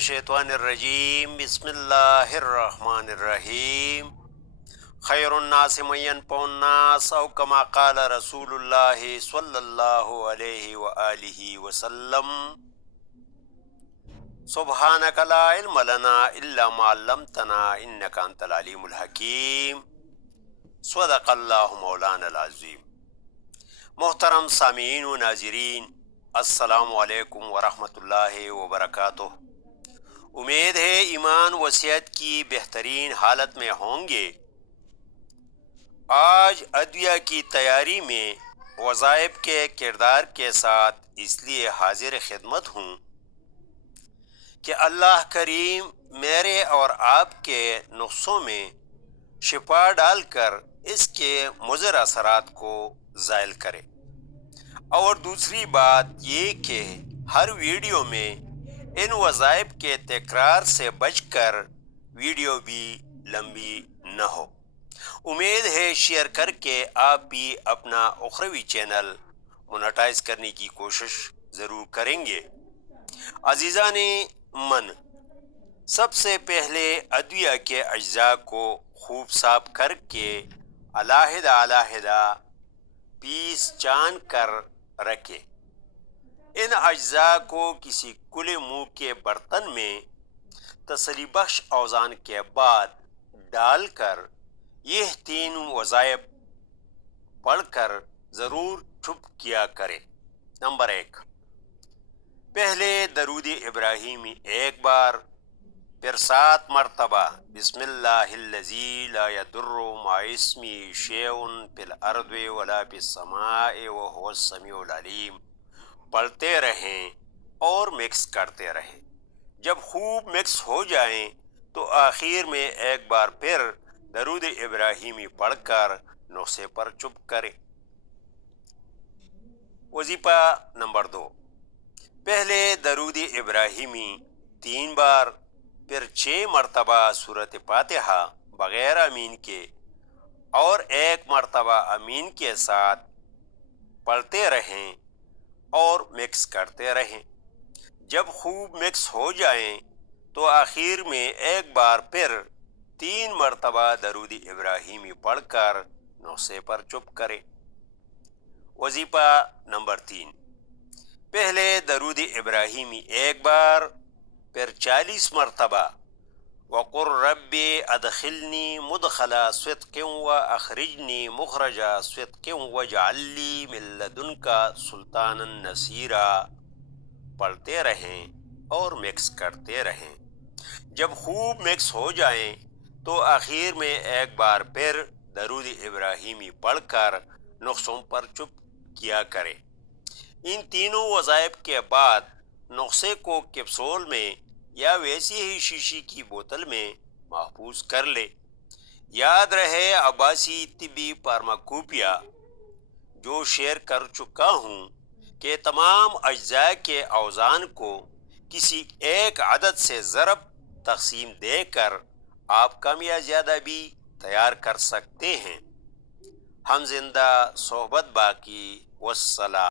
الشیطان الرجیم بسم اللہ الرحمن الرحیم خیر الناس من ينفع الناس او کما قال رسول اللہ صلی اللہ علیہ وآلہ وسلم سبحانک لا علم لنا الا ما علمتنا انک انت العلیم الحکیم صدق اللہ مولانا العظیم۔ محترم سامعین و ناظرین، السلام علیکم ورحمۃ اللہ وبرکاتہ۔ امید ہے ایمان و صحت کی بہترین حالت میں ہوں گے۔ آج ادویہ کی تیاری میں وظائف کے کردار کے ساتھ اس لیے حاضر خدمت ہوں کہ اللہ کریم میرے اور آپ کے نقصوں میں شفا ڈال کر اس کے مضر اثرات کو زائل کرے۔ اور دوسری بات یہ کہ ہر ویڈیو میں ان وظائف کے تکرار سے بچ کر ویڈیو بھی لمبی نہ ہو۔ امید ہے شیئر کر کے آپ بھی اپنا اخروی چینل مونیٹائز کرنے کی کوشش ضرور کریں گے۔ عزیزان من، سب سے پہلے ادویہ کے اجزاء کو خوب صاف کر کے علیحدہ پیس چان کر رکھے۔ ان اجزاء کو کسی کھلے منہ کے برتن میں تسلی بخش اوزان کے بعد ڈال کر یہ 3 وظائف پڑھ کر ضرور چپ کیا کرے۔ نمبر 1، پہلے درود ابراہیمی 1 بار، پھر 7 مرتبہ بسم اللہ الذی لا یضر مع اسمہ شیء فی الارض ولا فی السماء وہو السمیع العلیم پڑھتے رہیں اور مکس کرتے رہیں۔ جب خوب مکس ہو جائیں تو آخر میں 1 بار پھر درود ابراہیمی پڑھ کر نسخے پر چپ کریں۔ وظیفہ نمبر 2، پہلے درود ابراہیمی 3 بار، پھر 6 مرتبہ سورۃ فاتحہ بغیر امین کے اور 1 مرتبہ امین کے ساتھ پڑھتے رہیں اور مکس کرتے رہیں۔ جب خوب مکس ہو جائیں تو آخر میں 1 بار پھر 3 مرتبہ درود ابراہیمی پڑھ کر نسخے پر چپ کریں۔ وظیفہ نمبر 3، پہلے درود ابراہیمی 1 بار، پھر 40 مرتبہ وَقُلْ رَبِّ أَدْخِلْنِي مُدْخَلَ صِدْقٍ وَأَخْرِجْنِي مُخْرَجَ صِدْقٍ وَاجْعَلْ لِي مِن لَّدُنكَ سُلْطَانًا نَصِيرًا پڑھتے رہیں اور مکس کرتے رہیں۔ جب خوب مکس ہو جائیں تو آخر میں 1 بار پھر درود ابراہیمی پڑھ کر نسخوں پر چپ کیا کریں۔ ان تینوں وظائف کے بعد نسخے کو کیپسول میں یا ویسی ہی شیشی کی بوتل میں محفوظ کر لے۔ یاد رہے عباسی طبی فارماکوپیا جو شیئر کر چکا ہوں کہ تمام اجزاء کے اوزان کو کسی ایک عدد سے ضرب تقسیم دے کر آپ کم یا زیادہ بھی تیار کر سکتے ہیں۔ ہم زندہ، صحبت باقی، والسلام۔